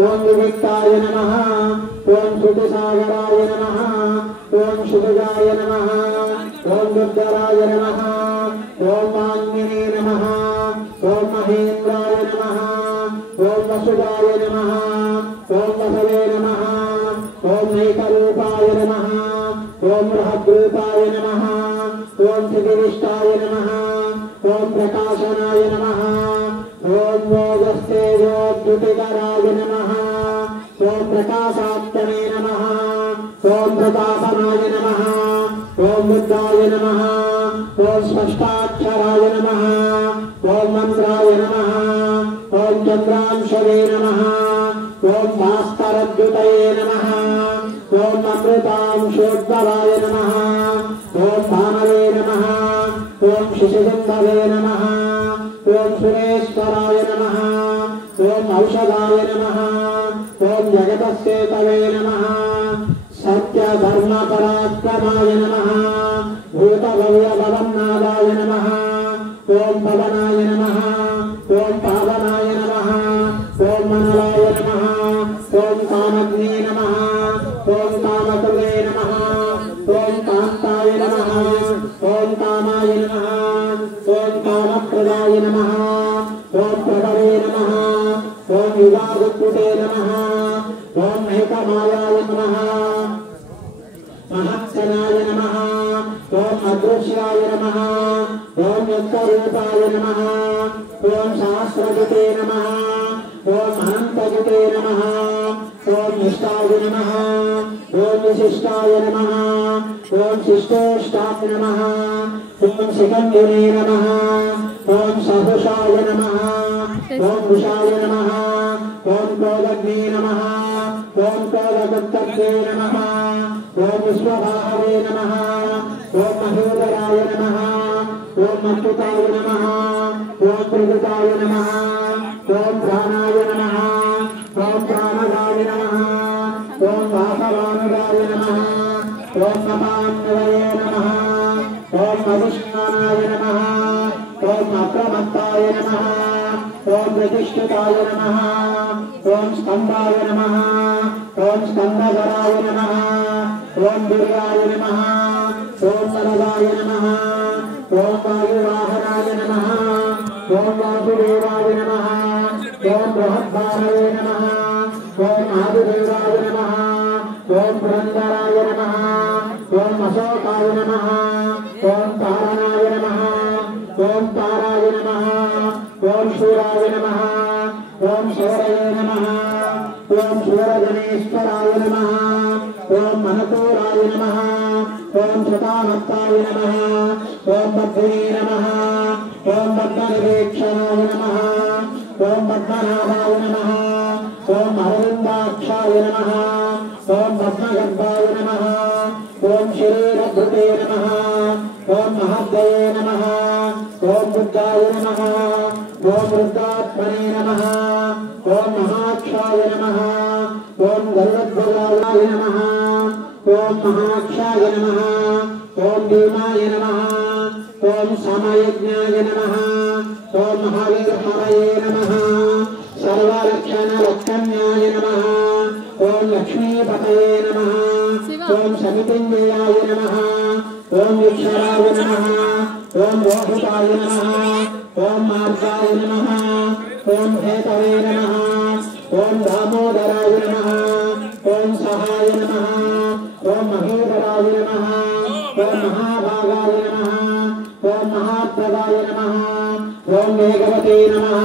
ओम विविक्ताय नमः ओम श्रुतिसागराय नमः ओम शुभजाय नमः ओम दुर्धराय नमः ओम मान्यने नमः ओम महेन्द्राय नमः ओम वसुदाय नमः ओम वसवे नमः ओम नैकरूपाय नमः ओम बृहद्रूपाय नमः ओम त्रिविष्टाय नमः ओम प्रकाशनाय नमः ओम मोदस्तेजोद्युतिकराय नमः ओम प्रकाशात्मने नमः ओम प्रतापनाय नमः ओम बुद्धाय नमः ओम स्पष्टाक्षराय नमः ओम मंत्राय नमः ओम चंद्रांशवे नमः ओम भास्करद्युतये नमः ओम अमृतांशोद्भवाय नमः ओम भानवे नमः ओम शिशुसिंहवे नमः ओम सुरेश्वराय नमः ओम औषधाय नमः ओम जगतस्येतवे नमः सत्य धर्म पराक्रमाय नमः भूतभव्य भवन्नादाय नमः ओम पवनाय नमः ओम पावनाय नमः ओम मनलाय नमः ओम कामग्ने नमः ओम कामकृते नमः ओम कान्ताय नमः ओम कामाय नमः ओम कामप्रदाय नमः ओम प्रभवे नमः ओम युगागुप्ते नमः ओम महकमायाय नमः महत्सनाय नमः ओम अदृश्याय नमः ओम यज्ञरूपाय नमः ओम सहस्रगते नमः ओम अनन्तगते नमः ओम निष्ठाय नमः ओम विशिष्टाय नमः ओम शिष्टोष्टाय नमः ओम शिखण्डिने नमः ओम सहृषाय नमः ओम वृषाय नमः ओम क्रोधग्ने नमः ओम क्रोधगुप्तग्ने नमः ओम विश्वभावे नमः ओम महेन्द्राय नमः ओम अच्युताय नमः ओम प्रभुताय नमः ओम प्राणाय नमः ओम प्राणदाय नमः ओम वासवानुदाय नमः ओम मपान्वये नमः ओम अधिष्ठानाय नमः ओम अप्रमत्ताय नमः ओम प्रतिष्ठिताय नमः ओम स्कन्दाय नमः ओम स्कन्दधराय नमः ओम दुर्गाय नमः ओम वरदाय नमः ओम वायुवाहनाय नमः ओम वासुदेवाय नमः ओम बृहद्भानवे नमः ओम आदिदेवाय नमः ओम पुरन्दराय नमः ओम अशोकाय नमः ओम तारणाय नमः ओम ताराय नमः ओम शूराय नमः ओम शौरये नमः ओम शूरजनेश्वराय नमः ओम महतोराय नमः ओम शतामत्ताय नमः ओम बद्धे नमः ओम बद्धनिरीक्षणाय नमः ओम पद्मनाभाय नमः ओम अरविन्दाक्षाय नमः ओम पद्मगर्भाय नमः ओम शरीरभृते नमः ओम महद्वये नमः ओम बुद्धाय नमः ओम रुद्रात्मने नमः ओम महाक्षाय नमः ओम गरुडध्वजाय नमः ओम महाक्षाय नमः ओम भीमाय नमः ओम समयज्ञाय नमः ओम महावीरहरये नमः सर्वलक्षणलक्षण्याय नमः ओम लक्ष्मीपतये नमः ओम समितिञ्जयाय नमः ओम ईश्वराय नमः ओम रोहिताय नमः ओम मार्गाय नमः ओम हेतवे नमः ओम दामोदराय नमः ओम सहाय नमः ओम महेन्द्राय नमः ओम महाभागाय नमः ओम महाप्रदाय नमः ओम मेघवते नमः